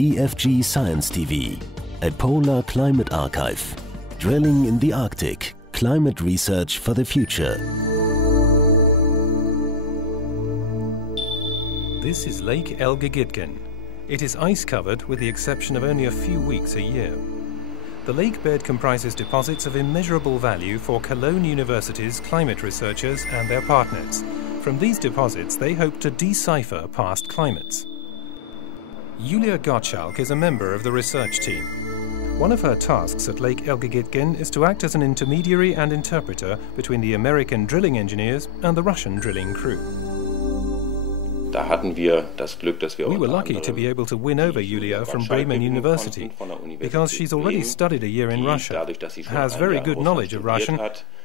DFG Science TV, a polar climate archive. Drilling in the Arctic, climate research for the future. This is Lake Elgegitgen. It is ice-covered with the exception of only a few weeks a year. The lake bed comprises deposits of immeasurable value for Cologne University's climate researchers and their partners. From these deposits, they hope to decipher past climates. Julia Gottschalk is a member of the research team. One of her tasks at Lake Elgegitgen is to act as an intermediary and interpreter between the American drilling engineers and the Russian drilling crew. We were lucky to be able to win over Julia from Bremen University because she's already studied a year in Russia, has very good knowledge of Russian,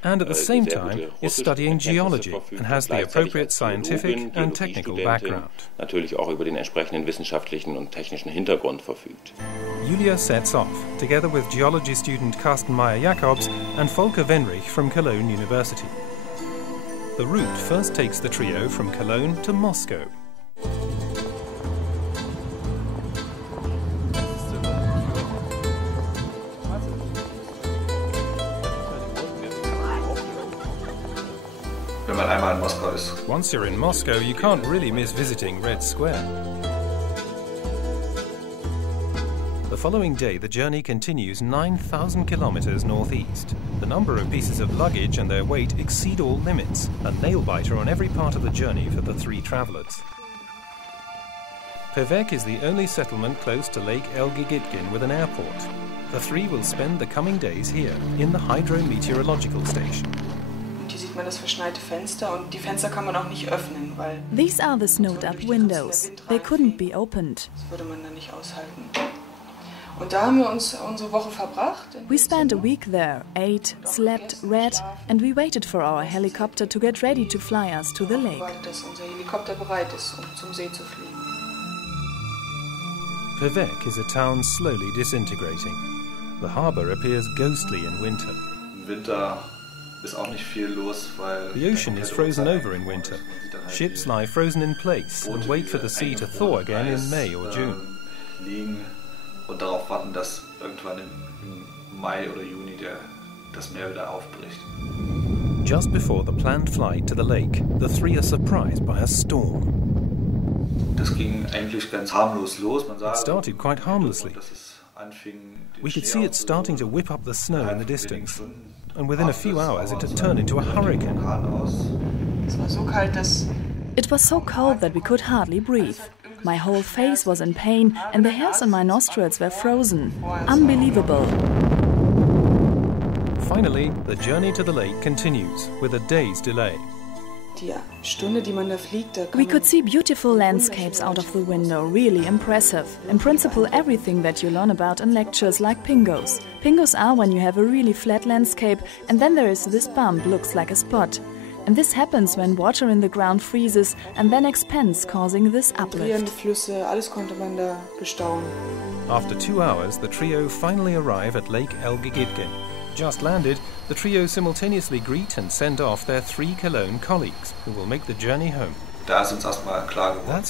and at the same time is studying geology and has the appropriate scientific and technical background. Julia sets off, together with geology student Carsten Meyer-Jacobs and Volker Wenrich from Cologne University. The route first takes the trio from Cologne to Moscow. Once you're in Moscow, you can't really miss visiting Red Square. The following day, the journey continues 9,000 kilometers northeast. The number of pieces of luggage and their weight exceed all limits, a nail-biter on every part of the journey for the three travelers. Pevek is the only settlement close to Lake Elgegitgen with an airport. The three will spend the coming days here, in the hydrometeorological station. These are the snowed-up windows. They couldn't be opened. We spent a week there, ate, slept, read, and we waited for our helicopter to get ready to fly us to the lake. Pevek is a town slowly disintegrating. The harbour appears ghostly in winter. The ocean is frozen over in winter. Ships lie frozen in place and wait for the sea to thaw again in May or June. Und darauf warten, dass irgendwann im Mai oder Juni das Meer wieder aufbricht. Just before the planned flight to the lake, the three are surprised by a storm. Das ging eigentlich ganz harmlos los. It started quite harmlessly. We could see it starting to whip up the snow in the distance, and within a few hours it had turned into a hurricane. It was so cold that we could hardly breathe. My whole face was in pain and the hairs on my nostrils were frozen. Unbelievable. Finally, the journey to the lake continues with a day's delay. We could see beautiful landscapes out of the window, really impressive. In principle, everything that you learn about in lectures like pingos. Pingos are when you have a really flat landscape and then there is this bump, looks like a spot. And this happens when water in the ground freezes and then expands, causing this uplift. After 2 hours, the trio finally arrive at Lake Elgegitgen. Just landed, the trio simultaneously greet and send off their three Cologne colleagues, who will make the journey home. That's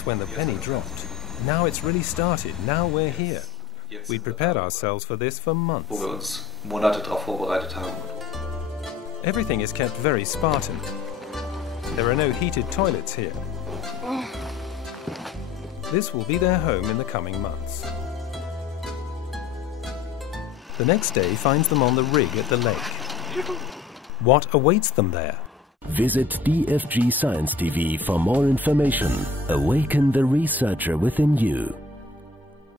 when the penny dropped. Now it's really started, now we're here. We'd prepared ourselves for this for months. Everything is kept very Spartan. There are no heated toilets here. This will be their home in the coming months. The next day finds them on the rig at the lake. What awaits them there? Visit DFG Science TV for more information. Awaken the researcher within you.